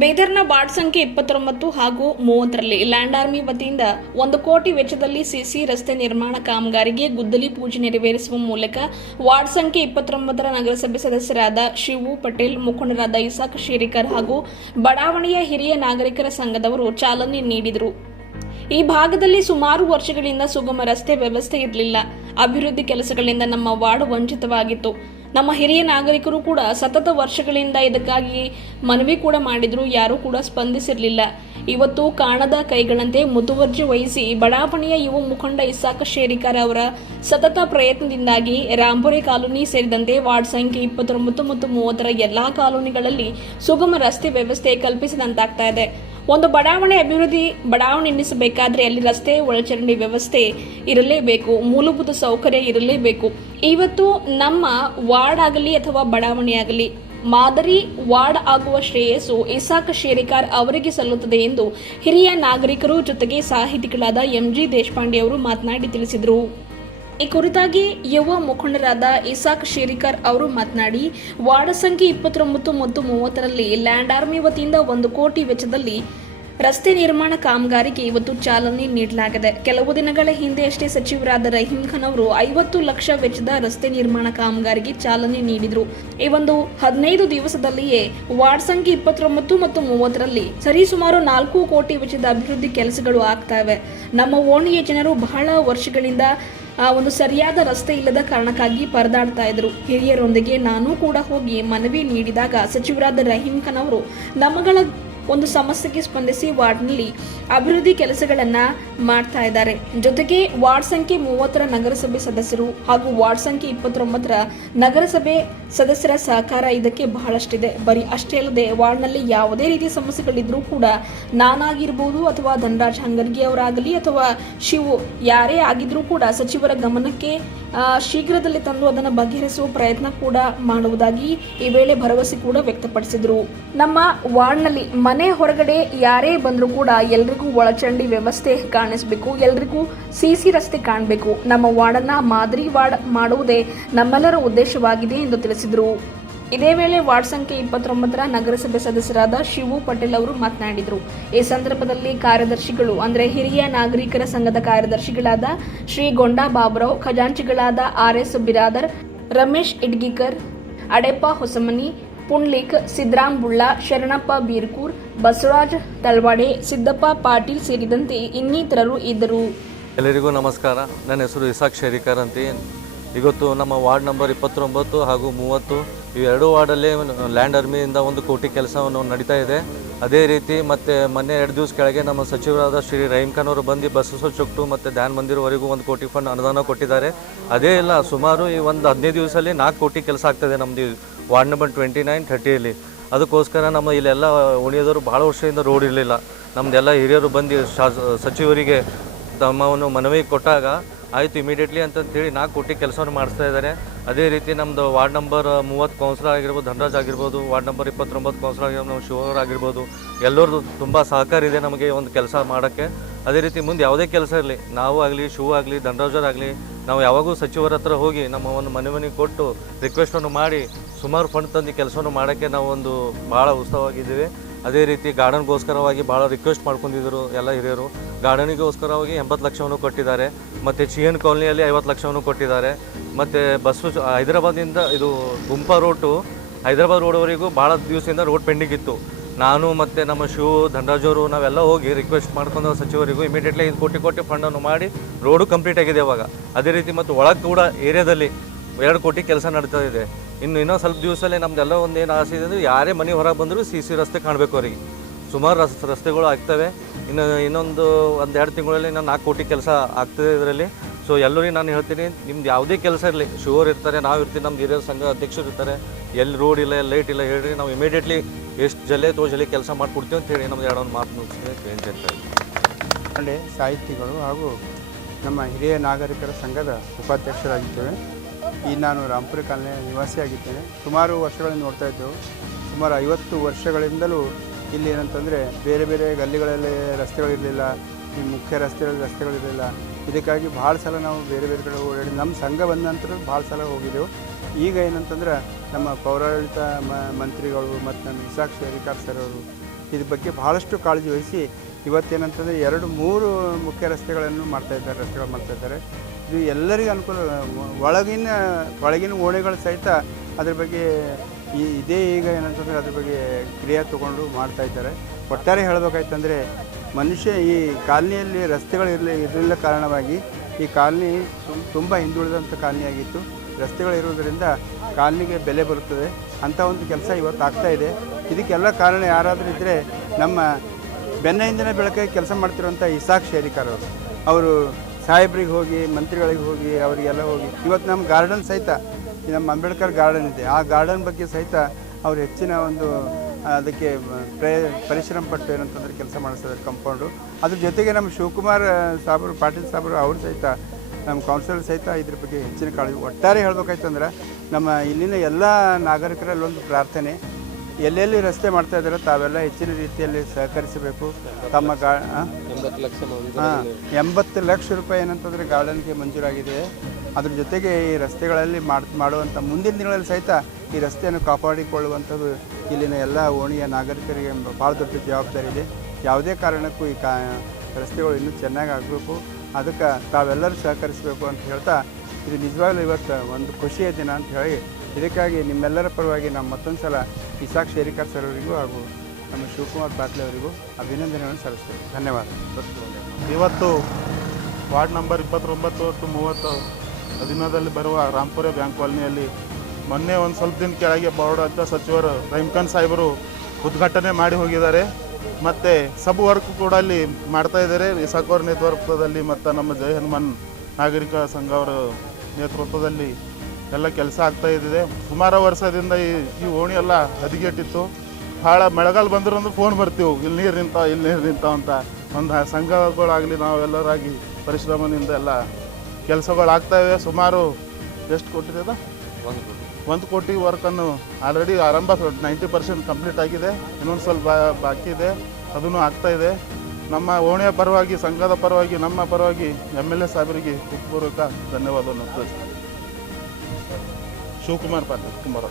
ಬೀದರ್ನ ward ಸಂಖ್ಯೆ 29 ಹಾಗೂ 30ರಲ್ಲಿ land army ವತಿಯಿಂದ 1 ಕೋಟಿ ವೆಚ್ಚದಲ್ಲಿ ಸಿಸಿ ರಸ್ತೆ ನಿರ್ಮಾಣ ಕಾಮಗಾರಿಗೆ ಗುದ್ದಲಿ ಪೂಜೆ ನೆರವೇರಿಸುವ ಮೂಲಕ ವಾರ್ಡ್ ಸಂಖ್ಯೆ 29ರ ನಗರಸಭೆ ಸದಸ್ಯರಾದ ಶಿವು ಪಟೇಲ್, ಮುಖಂಡರಾದ ಇಸಾಕ್ ಶೇರಿಕರ್ ಹಾಗೂ ಬಡಾವಣೆಯ ಹಿರಿಯ ನಾಗರಿಕರ ಸಂಘದವರು ಚಾಲನೆ ನೀಡಿದರು. ಈ ಭಾಗದಲ್ಲಿ ಸುಮಾರು ವರ್ಷಗಳಿಂದ ಸುಗಮ ರಸ್ತೆ ವ್ಯವಸ್ಥೆ ಇರಲಿಲ್ಲ. ಅಭಿವೃದ್ಧಿ ಕೆಲಸಗಳಿಂದ ನಮ್ಮ ವಾರ್ಡ್ ವಂಚಿತವಾಗಿತ್ತು. ನಮ್ಮ ಹಿರಿಯ ನಾಗರಿಕರು ಕೂಡ ಸತತ ವರ್ಷಗಳಿಂದ ಇದಕ್ಕಾಗಿ ಮನವಿ ಕೂಡ ಮಾಡಿದ್ರು. ಯಾರೂ ಕೂಡ ಸ್ಪಂದಿಸಿರಲಿಲ್ಲ. ಇವತ್ತು ಕಾಣದ ಕೈಗಳಂತೆ ಮುತುವರ್ಜಿ ವಹಿಸಿ ಬಡಾವಣೆಯ ಯುವ ಮುಖಂಡ ಇಸಾಕ್ ಶೇರಿಕರ್ ಅವರ ಸತತ ಪ್ರಯತ್ನದಿಂದಾಗಿ ರಾಂಪುರೆ ಕಾಲೋನಿ ಸೇರಿದಂತೆ ವಾರ್ಡ್ ಸಂಖ್ಯೆ 29 ಮತ್ತು 30ರ ಎಲ್ಲಾ ಕಾಲೋನಿಗಳಲ್ಲಿ ಸುಗಮ ರಸ್ತೆ ವ್ಯವಸ್ಥೆ ಕಲ್ಪಿಸಿದಂತಾಗ್ತಾ ಇದೆ. ಒಂದು ಬಡಾವಣೆ ಎನ್ನಿಸಬೇಕಾದ್ರೆ ಅಲ್ಲಿ ರಸ್ತೆ, ಒಳಚರಂಡಿ ವ್ಯವಸ್ಥೆ ಇರಲೇಬೇಕು, ಮೂಲಭೂತ ಸೌಕರ್ಯ ಇರಲೇಬೇಕು. ಇವತ್ತು ನಮ್ಮ ವಾರ್ಡ್ ಆಗಲಿ ಅಥವಾ ಬಡಾವಣೆಯಾಗಲಿ ಮಾದರಿ ವಾರ್ಡ್ ಆಗುವ ಶ್ರೇಯಸ್ಸು ಇಸಾಕ್ ಶೇರಿಕರ್ ಅವರಿಗೆ ಸಲ್ಲುತ್ತದೆ ಎಂದು ಹಿರಿಯ ನಾಗರಿಕರು ಜೊತೆಗೆ ಸಾಹಿತಿಗಳಾದ ಎಂಜಿ ದೇಶಪಾಂಡೆ ಅವರು ಮಾತನಾಡಿ ತಿಳಿಸಿದರು. ಈ ಕುರಿತಾಗಿ ಯುವ ಮುಖಂಡರಾದ ಇಸಾಕ್ ಶೇರಿಕರ್ ಅವರು ಮಾತನಾಡಿ, ವಾರ್ಡ್ ಸಂಖ್ಯೆ 29 ಮತ್ತು 30ರಲ್ಲಿ ಲ್ಯಾಂಡ್ ಆರ್ಮಿ ವತಿಯಿಂದ 1 ಕೋಟಿ ವೆಚ್ಚದಲ್ಲಿ ರಸ್ತೆ ನಿರ್ಮಾಣ ಕಾಮಗಾರಿಗೆ ಇವತ್ತು ಚಾಲನೆ ನೀಡಲಾಗಿದೆ. ಕೆಲವು ದಿನಗಳ ಹಿಂದೆಯಷ್ಟೇ ಸಚಿವರಾದ ರಹೀಂ ಖಾನ್ ಅವರು 50 ಲಕ್ಷ ವೆಚ್ಚದ ರಸ್ತೆ ನಿರ್ಮಾಣ ಕಾಮಗಾರಿಗೆ ಚಾಲನೆ ನೀಡಿದರು. ಈ ಒಂದು 15 ದಿವಸದಲ್ಲಿಯೇ ವಾರ್ಡ್ ಸಂಖ್ಯೆ 29 ಮತ್ತು 30ರಲ್ಲಿ ಸರಿಸುಮಾರು 4 ಕೋಟಿ ವೆಚ್ಚದ ಅಭಿವೃದ್ಧಿ ಕೆಲಸಗಳು ಆಗ್ತಾ ಇವೆ. ನಮ್ಮ ಓಣಿಯ ಜನರು ಬಹಳ ವರ್ಷಗಳಿಂದ ಒಂದು ಸರಿಯಾದ ರಸ್ತೆ ಇಲ್ಲದ ಕಾರಣಕ್ಕಾಗಿ ಪರದಾಡ್ತಾ ಇದ್ರು. ಹಿರಿಯರೊಂದಿಗೆ ನಾನು ಕೂಡ ಹೋಗಿ ಮನವಿ ನೀಡಿದಾಗ ಸಚಿವರಾದ ರಹೀಂ ಖಾನ್ ಅವರು ನಮ್ಮಗಳ ಒಂದು ಸಮಸ್ಯೆಗೆ ಸ್ಪಂದಿಸಿ ವಾರ್ಡ್ನಲ್ಲಿ ಅಭಿವೃದ್ಧಿ ಕೆಲಸಗಳನ್ನ ಮಾಡ್ತಾ ಇದ್ದಾರೆ. ಜೊತೆಗೆ ವಾರ್ಡ್ ಸಂಖ್ಯೆ 30ರ ನಗರಸಭೆ ಸದಸ್ಯರು ಹಾಗೂ ವಾರ್ಡ್ ಸಂಖ್ಯೆ 29ರ ನಗರಸಭೆ ಸದಸ್ಯರ ಸಹಕಾರ ಇದಕ್ಕೆ ಬಹಳಷ್ಟಿದೆ. ಬರೀ ಅಷ್ಟೇ ಅಲ್ಲದೆ ವಾರ್ಡ್ನಲ್ಲಿ ಯಾವುದೇ ರೀತಿಯ ಸಮಸ್ಯೆಗಳಿದ್ರೂ ಕೂಡ ನಾನಾಗಿರ್ಬೋದು ಅಥವಾ ಧನರಾಜ್ ಹಂಗರ್ಗಿ ಅವರಾಗಲಿ ಅಥವಾ ಶಿವು ಯಾರೇ ಆಗಿದ್ರೂ ಕೂಡ ಸಚಿವರ ಗಮನಕ್ಕೆ ಶೀಘ್ರದಲ್ಲಿ ತಂದು ಅದನ್ನು ಬಗೆಹರಿಸುವ ಪ್ರಯತ್ನ ಕೂಡ ಮಾಡುವುದಾಗಿ ಈ ವೇಳೆ ಭರವಸೆ ಕೂಡ ವ್ಯಕ್ತಪಡಿಸಿದರು. ನಮ್ಮ ವಾರ್ಡ್ನಲ್ಲಿ ಮನೆ ಹೊರಗಡೆ ಯಾರೇ ಬಂದರೂ ಕೂಡ ಎಲ್ರಿಗೂ ಒಳಚರಂಡಿ ವ್ಯವಸ್ಥೆ ಕಾಣಿಸಬೇಕು, ಎಲ್ರಿಗೂ ಸಿಸಿ ರಸ್ತೆ ಕಾಣಬೇಕು. ನಮ್ಮ ವಾರ್ಡನ್ನ ಮಾದರಿ ವಾರ್ಡ್ ಮಾಡುವುದೇ ನಮ್ಮೆಲ್ಲರ ಉದ್ದೇಶವಾಗಿದೆ ಎಂದು ತಿಳಿಸಿದರು. ಇದೇ ವೇಳೆ ವಾರ್ಡ್ ಸಂಖ್ಯೆ 29ರ ನಗರಸಭೆ ಸದಸ್ಯರಾದ ಶಿವು ಪಟೇಲ್ ಅವರು ಮಾತನಾಡಿದರು. ಈ ಸಂದರ್ಭದಲ್ಲಿ ಕಾರ್ಯದರ್ಶಿಗಳು ಅಂದರೆ ಹಿರಿಯ ನಾಗರಿಕರ ಸಂಘದ ಕಾರ್ಯದರ್ಶಿಗಳಾದ ಶ್ರೀ ಗೊಂಡಾ ಬಾಬುರಾವ್, ಖಜಾಂಚಿಗಳಾದ RS ಬಿರಾದರ್, ರಮೇಶ್ ಇಡ್ಗಿಕರ್, ಅಡೆಪ್ಪ ಹೊಸಮನಿ, ಪುಂಡ್ಲಿಕ್, ಸಿದ್ದರಾಮ್ ಬುಳ್ಳ, ಶರಣಪ್ಪ ಬೀರ್ಕೂರ್, ಬಸವರಾಜ್ ತಲ್ವಾಡೆ, ಸಿದ್ದಪ್ಪ ಪಾಟೀಲ್ ಸೇರಿದಂತೆ ಇನ್ನಿತರರು ಇದ್ದರು. ಎಲ್ಲರಿಗೂ ನಮಸ್ಕಾರ. ನನ್ನ ಹೆಸರು ಇಸಾಕ್ ಶೇರಿಕರ್ ಅಂತ. ಇವತ್ತು ನಮ್ಮ ವಾರ್ಡ್ ನಂಬರ್ 29 ಹಾಗೂ 30 ಈ 2 ವಾರ್ಡಲ್ಲಿ ಲ್ಯಾಂಡ್ ಆರ್ಮಿಯಿಂದ 1 ಕೋಟಿ ಕೆಲಸವನ್ನು ನಡೀತಾ ಇದೆ. ಅದೇ ರೀತಿ ಮತ್ತು ಮೊನ್ನೆ 2 ದಿವಸ ಕೆಳಗೆ ನಮ್ಮ ಸಚಿವರಾದ ಶ್ರೀ ರಹೀಂ ಖಾನ್ ಅವರು ಬಂದು ಬಸವ ಚೌಕ್ಟು ಮತ್ತು ಧ್ಯಾನ್ ಮಂದಿರವರೆಗೂ 1 ಕೋಟಿ ಫಂಡ್ ಅನುದಾನ ಕೊಟ್ಟಿದ್ದಾರೆ. ಅದೇ ಇಲ್ಲ, ಸುಮಾರು ಈ ಒಂದು 15 ದಿವಸದಲ್ಲಿ 4 ಕೋಟಿ ಕೆಲಸ ಆಗ್ತದೆ ನಮ್ಮದು ವಾರ್ಡ್ ನಂಬರ್ 29, 30ಯಲ್ಲಿ. ಅದಕ್ಕೋಸ್ಕರ ನಮ್ಮ ಇಲ್ಲೆಲ್ಲ ಉಳಿಯೋದವರು ಭಾಳ ವರ್ಷದಿಂದ ರೋಡ್ ಇರಲಿಲ್ಲ. ನಮ್ಮದೆಲ್ಲ ಹಿರಿಯರು ಬಂದು ಸಚಿವರಿಗೆ ತಮ್ಮವನ್ನು ಮನವಿ ಕೊಟ್ಟಾಗ ಆಯಿತು ಇಮಿಡಿಯೇಟ್ಲಿ ಅಂತಂತೇಳಿ 4 ಕೋಟಿ ಕೆಲಸವನ್ನು ಮಾಡಿಸ್ತಾ ಇದ್ದಾರೆ. ಅದೇ ರೀತಿ ನಮ್ಮದು ವಾರ್ಡ್ ನಂಬರ್ 30 ಕೌನ್ಸಿಲರ್ ಆಗಿರ್ಬೋದು, ಧನರಾಜ್ ಆಗಿರ್ಬೋದು, ವಾರ್ಡ್ ನಂಬರ್ 29 ಕೌನ್ಸಿಲರ್ ಆಗಿರ್ಬೋದು, ನಮ್ಮ ಶಿವರ್ ಆಗಿರ್ಬೋದು, ಎಲ್ಲರದ್ದು ತುಂಬ ಸಹಕಾರ ಇದೆ ನಮಗೆ ಒಂದು ಕೆಲಸ ಮಾಡೋಕ್ಕೆ. ಅದೇ ರೀತಿ ಮುಂದೆ ಯಾವುದೇ ಕೆಲಸ ಇರಲಿ, ನಾವು ಆಗಲಿ, ಶಿವ ಆಗಲಿ, ಧನರಾಜರಾಗಲಿ, ನಾವು ಯಾವಾಗೂ ಸಚಿವರ ಹತ್ರ ಹೋಗಿ ನಮ್ಮ ಒಂದು ಮನವಿ ಕೊಟ್ಟು ರಿಕ್ವೆಸ್ಟನ್ನು ಮಾಡಿ ಸುಮಾರು ಫಂಡ್ ತಂದು ಕೆಲಸವನ್ನು ಮಾಡೋಕ್ಕೆ ನಾವು ಒಂದು ಭಾಳ ಉತ್ಸಾಹವಾಗಿದ್ದೀವಿ. ಅದೇ ರೀತಿ ಗಾರ್ಡನ್ಗೋಸ್ಕರವಾಗಿ ಭಾಳ ರಿಕ್ವೆಸ್ಟ್ ಮಾಡ್ಕೊಂಡಿದ್ದರು ಎಲ್ಲ ಹಿರಿಯರು. ಗಾರ್ಡನಿಗೋಸ್ಕರವಾಗಿ 80 ಲಕ್ಷವನ್ನು ಕೊಟ್ಟಿದ್ದಾರೆ. ಮತ್ತು CN ಕಾಲೋನಿಯಲ್ಲಿ 50 ಲಕ್ಷವನ್ನು ಕೊಟ್ಟಿದ್ದಾರೆ. ಮತ್ತು ಹೈದರಾಬಾದಿಂದ ಇದು ಗುಂಪಾ ರೋಟು ಹೈದರಾಬಾದ್ ರೋಡ್ವರೆಗೂ ಭಾಳ ದಿವಸದಿಂದ ರೋಡ್ ಪೆಂಡಿಂಗ್ ಇತ್ತು. ನಾನು ಮತ್ತು ನಮ್ಮ ಶಿವು, ಧನರಾಜವರು ನಾವೆಲ್ಲ ಹೋಗಿ ರಿಕ್ವೆಸ್ಟ್ ಮಾಡ್ಕೊಂಡು ಸಚಿವರಿಗೂ ಇಮಿಡಿಯೇಟ್ಲಿ 5 ಕೋಟಿ ಫಂಡನ್ನು ಮಾಡಿ ರೋಡು ಕಂಪ್ಲೀಟ್ ಆಗಿದೆ ಇವಾಗ. ಅದೇ ರೀತಿ ಮತ್ತು ಒಳಗೆ ಕೂಡ ಏರಿಯಾದಲ್ಲಿ 2 ಕೋಟಿ ಕೆಲಸ ನಡೀತಾ ಇದೆ. ಇನ್ನೂ ಸ್ವಲ್ಪ ದಿವಸದಲ್ಲಿ ನಮ್ಮದೆಲ್ಲ ಒಂದು ಏನು ಆಸೆ ಇದೆ ಅಂದರೆ ಯಾರೇ ಮನೆ ಹೊರಗೆ ಬಂದರೂ CC ರಸ್ತೆ ಕಾಣಬೇಕು ಅವರಿಗೆ. ಸುಮಾರು ರಸ್ತೆಗಳು ಆಗ್ತವೆ. ಇನ್ನೊಂದು 1-2 ತಿಂಗಳಲ್ಲಿ 4 ಕೋಟಿ ಕೆಲಸ ಆಗ್ತದೆ ಇದರಲ್ಲಿ. ಸೊ ಎಲ್ಲರಿಗೆ ನಾನು ಹೇಳ್ತೀನಿ, ನಿಮ್ದು ಯಾವುದೇ ಕೆಲಸ ಇರಲಿ, ಶಿವರ್ ಇರ್ತಾರೆ, ನಾವು ಇರ್ತೀವಿ, ನಮ್ದು ಹಿರಿಯರ ಸಂಘ ಅಧ್ಯಕ್ಷರು ಇರ್ತಾರೆ, ಎಲ್ಲಿ ರೋಡ್ ಇಲ್ಲ, ಎಲ್ಲಿ ಲೈಟ್ ಇಲ್ಲ ಹೇಳ್ರಿ, ನಾವು ಇಮಿಡಿಯೇಟ್ಲಿ ಎಷ್ಟು ಜಲ್ದಿ ಕೆಲಸ ಮಾಡಿಕೊಡ್ತೀವಿ ಅಂತ ಹೇಳಿ ನಮ್ದು 2 ಮಾತು ಮುಗಿಸ್ತಾರೆ. ಸಾಹಿತಿಗಳು ಹಾಗೂ ನಮ್ಮ ಹಿರಿಯ ನಾಗರಿಕರ ಸಂಘದ ಉಪಾಧ್ಯಕ್ಷರಾಗಿದ್ದೇವೆ. ನಾನು ರಾಂಪುರ ಕಾಲೋನಿಯ ನಿವಾಸಿಯಾಗಿದ್ದೇನೆ. ಸುಮಾರು ವರ್ಷಗಳಿಂದ ನೋಡ್ತಾ ಇದ್ದೆವು. ಸುಮಾರು 50 ವರ್ಷಗಳಿಂದಲೂ ಇಲ್ಲಿ ಏನಂತಂದರೆ ಬೇರೆ ಬೇರೆ ಗಲ್ಲಿಗಳಲ್ಲಿ ರಸ್ತೆಗಳಿರಲಿಲ್ಲ, ಈ ಮುಖ್ಯ ರಸ್ತೆಗಳಿರಲಿಲ್ಲ. ಇದಕ್ಕಾಗಿ ಭಾಳ ಸಲ ನಾವು ಬೇರೆ ಬೇರೆ ಕಡೆ ಓಡಾಡಿ ನಮ್ಮ ಸಂಘ ಬಂದ ನಂತರ ಭಾಳ ಸಲ ಹೋಗಿದ್ದೆವು. ಈಗ ಏನಂತಂದ್ರೆ ನಮ್ಮ ಪೌರಾಡಳಿತ ಮಂತ್ರಿಗಳು ಮತ್ತು ನಮ್ಮ ಇಸಾಕ್ ಶೇರಿಕರ್ ಸರ್ ಅವರು ಇದ್ರ ಬಗ್ಗೆ ಬಹಳಷ್ಟು ಕಾಳಜಿ ವಹಿಸಿ ಇವತ್ತೇನಂತಂದರೆ 2-3 ಮುಖ್ಯ ರಸ್ತೆಗಳು ಮಾಡ್ತಾಯಿದ್ದಾರೆ. ಇದು ಎಲ್ಲರಿಗೂ ಅನುಕೂಲ. ಒಳಗಿನ ಓಣಿಗಳು ಸಹಿತ ಅದ್ರ ಬಗ್ಗೆ ಈಗ ಏನಂತಂದರೆ ಅದ್ರ ಬಗ್ಗೆ ಕ್ರಿಯೆ ತಗೊಂಡು ಮಾಡ್ತಾಯಿದ್ದಾರೆ. ಒಟ್ಟಾರೆ ಹೇಳಬೇಕಾಯ್ತಂದರೆ ಮನುಷ್ಯ ಈ ಕಾಲನಿಯಲ್ಲಿ ರಸ್ತೆಗಳು ಇರಲಿಲ್ಲ ಕಾರಣವಾಗಿ ಈ ಕಾಲನಿ ತುಂಬ ಹಿಂದುಳಿದಂಥ ಕಾಲನಿ ಆಗಿತ್ತು. ರಸ್ತೆಗಳಿರುವುದರಿಂದ ಕಾಲನಿಗೆ ಬೆಲೆ ಬರುತ್ತದೆ. ಅಂಥ ಒಂದು ಕೆಲಸ ಇವತ್ತು ಆಗ್ತಾಯಿದೆ. ಇದಕ್ಕೆಲ್ಲ ಕಾರಣ ಯಾರಾದರೂ ಇದ್ದರೆ ನಮ್ಮ ಬೆನ್ನ ಹಿಂದಿನ ಬೆಳಕಾಗಿ ಕೆಲಸ ಮಾಡ್ತಿರುವಂಥ ಇಸಾಕ್ ಶೇರಿಕಾರ್ ಅವರು ಸಾಹೇಬ್ರಿಗೆ ಹೋಗಿ, ಮಂತ್ರಿಗಳಿಗೆ ಹೋಗಿ, ಅವರಿಗೆಲ್ಲ ಹೋಗಿ ಇವತ್ತು ನಮ್ಮ ಗಾರ್ಡನ್ ಸಹಿತ ನಮ್ಮ ಅಂಬೇಡ್ಕರ್ ಗಾರ್ಡನ್ ಇದೆ. ಆ ಗಾರ್ಡನ್ ಬಗ್ಗೆ ಸಹಿತ ಅವರು ಹೆಚ್ಚಿನ ಒಂದು ಅದಕ್ಕೆ ಪರಿಶ್ರಮ ಪಟ್ಟು ಏನಂತಂದರೆ ಕೆಲಸ ಮಾಡಿಸ್ತಾರೆ ಕಂಪೌಂಡು. ಅದ್ರ ಜೊತೆಗೆ ನಮ್ಮ ಶಿವಕುಮಾರ್ ಸಾಬ್ರು, ಪಾಟೀಲ್ ಸಾಬ್ರು ಅವರು ಸಹಿತ, ನಮ್ಮ ಕೌನ್ಸಿಲರ್ ಸಹಿತ ಇದ್ರ ಬಗ್ಗೆ ಹೆಚ್ಚಿನ ಕಾಳಜಿ. ಒಟ್ಟಾರೆ ಹೇಳ್ಬೇಕಾಯ್ತಂದ್ರೆ ನಮ್ಮ ಇಲ್ಲಿನ ಎಲ್ಲ ನಾಗರಿಕರಲ್ಲಿ ಒಂದು ಪ್ರಾರ್ಥನೆ, ಎಲ್ಲೆಲ್ಲಿ ರಸ್ತೆ ಮಾಡ್ತಾಯಿದ್ದಾರೆ ತಾವೆಲ್ಲ ಹೆಚ್ಚಿನ ರೀತಿಯಲ್ಲಿ ಸಹಕರಿಸಬೇಕು. ತಮ್ಮ 80 ಲಕ್ಷ ರೂಪಾಯಿ ಏನಂತಂದರೆ ಗಾರ್ಡನ್ಗೆ ಮಂಜೂರಾಗಿದೆ. ಅದ್ರ ಜೊತೆಗೆ ಈ ರಸ್ತೆಗಳಲ್ಲಿ ಮಾಡುವಂಥ ಮುಂದಿನ ದಿನಗಳಲ್ಲಿ ಸಹಿತ ಈ ರಸ್ತೆಯನ್ನು ಕಾಪಾಡಿಕೊಳ್ಳುವಂಥದ್ದು ಇಲ್ಲಿನ ಎಲ್ಲ ಓಣಿಯ ನಾಗರಿಕರಿಗೆ ಭಾಳ ದೊಡ್ಡ ಜವಾಬ್ದಾರಿ ಇದೆ. ಯಾವುದೇ ಕಾರಣಕ್ಕೂ ಈ ರಸ್ತೆಗಳು ಇನ್ನೂ ಚೆನ್ನಾಗಿ ಆಗಬೇಕು, ಅದಕ್ಕೆ ತಾವೆಲ್ಲರೂ ಸಹಕರಿಸಬೇಕು ಅಂತ ಹೇಳ್ತಾ, ಇದು ನಿಜವಾಗ್ಲೂ ಇವತ್ತು ಒಂದು ಖುಷಿಯ ದಿನ ಅಂತ ಹೇಳಿ ಇದಕ್ಕಾಗಿ ನಿಮ್ಮೆಲ್ಲರ ಪರವಾಗಿ ನಾವು ಮತ್ತೊಂದು ಸಲ ಇಸಾಕ್ ಶೇರಿಕಾರ್ ಸರ್ ಅವರಿಗೂ ಹಾಗೂ ನಮ್ಮ ಶಿವಕುಮಾರ್ ಪಾಟೀಲ್ ಅವರಿಗೂ ಅಭಿನಂದನೆಗಳನ್ನು ಸಲ್ಲಿಸ್ತೇವೆ. ಧನ್ಯವಾದ. ಇವತ್ತು ವಾರ್ಡ್ ನಂಬರ್ 29 ಮತ್ತು 30 ಅಧೀನದಲ್ಲಿ ಬರುವ ರಾಂಪುರ ಬ್ಯಾಂಕ್ ಕಾಲನಿಯಲ್ಲಿ ಮೊನ್ನೆ ಒಂದು ಸ್ವಲ್ಪ ದಿನ ಕೆಳಗೆ ಬೋರ್ಡ್ ಸಚಿವರು ರಹೀಮ್ ಖಾನ್ ಸಾಹೇಬರು ಉದ್ಘಾಟನೆ ಮಾಡಿ ಹೋಗಿದ್ದಾರೆ. ಮತ್ತು ಸಬ್ ವರ್ಕ್ ಕೂಡ ಅಲ್ಲಿ ಮಾಡ್ತಾಯಿದ್ದಾರೆ. ಇಸಾಕ್ ಅವ್ರ ನೇತೃತ್ವದಲ್ಲಿ ಮತ್ತು ನಮ್ಮ ಜೈ ಹನುಮಾನ್ ನಾಗರಿಕ ಸಂಘ ಅವರ ನೇತೃತ್ವದಲ್ಲಿ ಎಲ್ಲ ಕೆಲಸ ಆಗ್ತಾಯಿದೆ. ಸುಮಾರು ವರ್ಷದಿಂದ ಈ ಓಣಿ ಎಲ್ಲ ಹದಗೆಟ್ಟಿತ್ತು. ಭಾಳ ಮಳೆಗಾಲ ಬಂದ್ರೆ ಒಂದು ಫೋನ್ ಬರ್ತೀವಿ, ಇಲ್ಲಿ ನೀರು ನಿಂತಾವ ಅಂತ. ಒಂದು ಸಂಘಗಳಾಗಲಿ ನಾವೆಲ್ಲರಾಗಿ ಪರಿಶ್ರಮದಿಂದ ಎಲ್ಲ ಕೆಲಸಗಳು ಆಗ್ತಾಯಿವೆ. ಸುಮಾರು ಎಷ್ಟು ಕೊಟ್ಟಿದೆ? 1 ಕೋಟಿ ವರ್ಕನ್ನು ಆಲ್ರೆಡಿ ಆರಂಭ 90% ಕಂಪ್ಲೀಟ್ ಆಗಿದೆ. ಇನ್ನೊಂದು ಸ್ವಲ್ಪ ಬಾಕಿ ಇದೆ, ಅದನ್ನು ಆಗ್ತಾಯಿದೆ. ನಮ್ಮ ಓಣಿಯ ಪರವಾಗಿ, ಸಂಘದ ಪರವಾಗಿ, ನಮ್ಮ ಪರವಾಗಿ MLA ಸಾಹೇಬರಿಗೆ ಹೃತ್ಪೂರ್ವಕ ಧನ್ಯವಾದವನ್ನು ತಿಳಿಸ್ತೀನಿ. ಶಿವಕುಮಾರ್ ಪಾಟೀಲ್ ಕುಮಾರ.